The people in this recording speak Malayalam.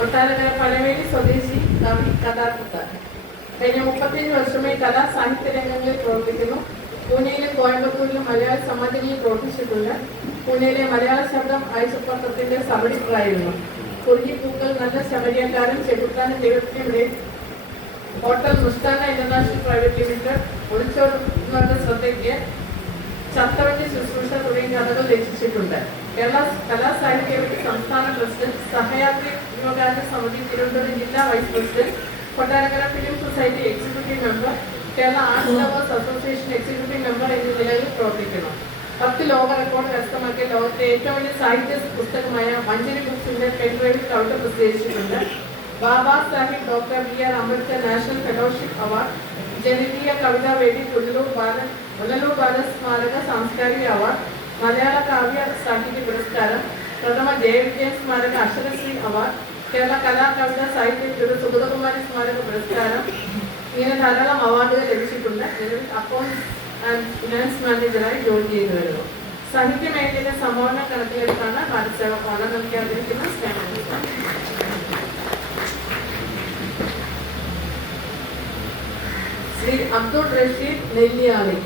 കൊട്ടാരക്കര പഴവേലി സ്വദേശി കവി കഥാകൃത്ത്. കഴിഞ്ഞ 35 വർഷമായി കലാ സാഹിത്യ രംഗങ്ങളിൽ പ്രവർത്തിക്കുന്നു. പൂനെയിലും കോയമ്പത്തൂരിലും മലയാള സമാജങ്ങളിൽ പ്രവർത്തിച്ചിട്ടുണ്ട്. പൂനെയിലെ മലയാള ശബ്ദം ആഴ്ചപ്പത്രത്തിന്റെ സബഡിറ്ററായിരുന്നു. കുറുകി പൂക്കൾ, നല്ല ശമരിയക്കാരൻ, ചെകുത്താനും ദൈവത്തിനുമിടെ, ഹോട്ടൽ മുസ്താന ഇന്റർനാഷണൽ പ്രൈവറ്റ് ലിമിറ്റഡ്, ഒളിച്ചോടുന്നവരുടെ ശ്രദ്ധയ്ക്ക്, ചത്തവന്റെ ശുശ്രൂഷ തുടങ്ങിയ കഥകൾ രചിച്ചിട്ടുണ്ട്. കേരള കലാസാഹിത്യ സംസ്ഥാന പ്രസിഡന്റ്, സഹയാത്രി യുവകാര്യ സമിതി തിരുവനന്തപുരം ജില്ലാ vice president, Kottarakkara film society executive member, Kerala arts lovers association executive member എന്നീ നിലയിൽ പ്രവർത്തിക്കുന്നു. 10 ലോക റെക്കോർഡ് കരസ്ഥമാക്കിയ ലോകത്തെ ഏറ്റവും വലിയ സാഹിത്യ പുസ്തകമായ മഞ്ജരി ബുക്സിന്റെ പെൻഡ്രൈവിൽ കവിത പ്രസിദ്ധീകരിച്ചിട്ടുണ്ട്. Baba Sahib doctor BR Ambedkar national fellowship award, ജനകീയ കവിതാ വേദി പുനലൂർ ബാല സ്മാരക സാംസ്കാരിക അവാർഡ്, മലയാള കാവ്യ സാഹിത്യ പുരസ്കാരം, പ്രഥമ ജയവിജയൻ സ്മാരക അക്ഷരശ്രീ അവാർഡ്, കേരള കലാ കവിതാ സാഹിത്യത്തിലൂടെ സുഗതകുമാരി സ്മാരക പുരസ്കാരം, ഇങ്ങനെ ധാരാളം അവാർഡുകൾ ലഭിച്ചിട്ടുണ്ട്. നിലവിൽ അക്കൗണ്ട്സ് ആൻഡ് ഫിനാൻസ് മാനേജറായി ജോലി ചെയ്തു വരുന്നു. സാഹിത്യ മേഖലയിലെ സംഭാവന കണക്കിലെടുത്താണ് ഭാരതസേവ ഓണം നൽകിയാതിരിക്കുന്ന സ്നേഹം. ശ്രീ അബ്ദുൾ റഷീദ് നെല്ലിയാളി.